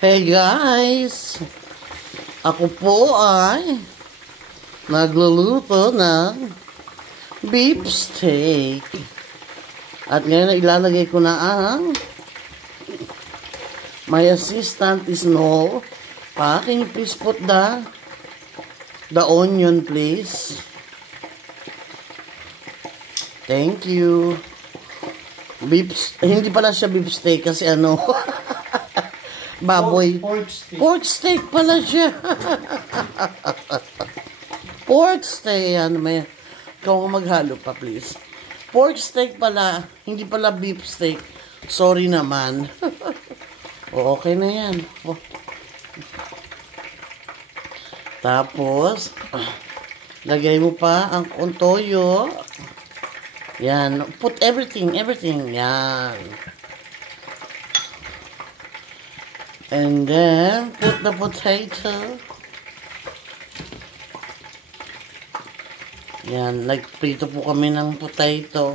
Hey guys! Ako po ay nagluluto ng beef steak. At ngayon ilalagay ko na ang my assistant is no. Can you please put the onion please? Thank you. Hindi pala siya beef steak kasi ano baboy. Pork steak pala siya. Pork steak. Ano may ikaw maghalo pa please. Pork steak pala. Hindi pala beef steak. Sorry naman. Okay na yan. Tapos lagay mo pa ang toyo. Yan. Put everything. Yan. And then, put the potato. Yan, nagprito po kami ng potato.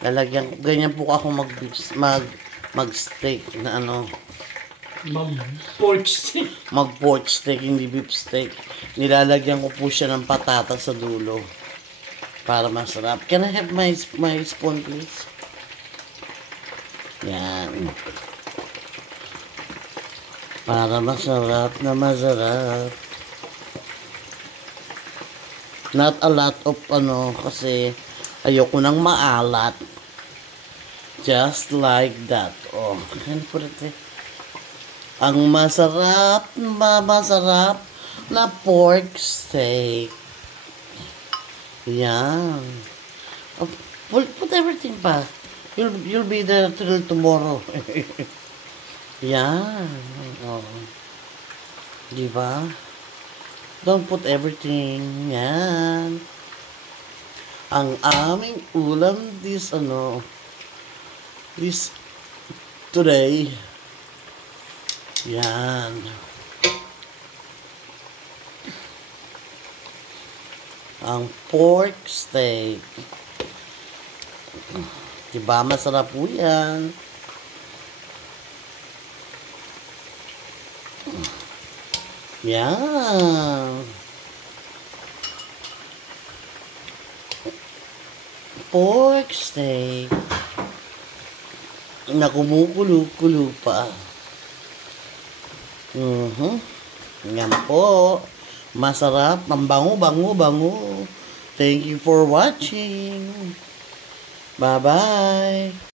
Lalagyan, ganyan po ako mag-steak na ano. Mag-pork steak. Mag-pork steak, hindi beef steak. Nilalagyan ko po siya ng patata sa dulo. Para masarap. Can I have my spoon, please? Yan. Para masarap na masarap. Not a lot of kasi ayoko nang maalat. Just like that. Oh, can put it there. Ang masarap na pork steak. Yan. Oh, put everything pa. You'll be there till tomorrow. Yan. Oh. Diba? Don't put everything. Yan. Ang aming ulam this today. Yan. Ang pork steak. Diba? Masarap po yan. Yan. Pork steak. Na kumukulo-kulo pa. Yan po. Masarap. Ang bango. Thank you for watching. Bye-bye.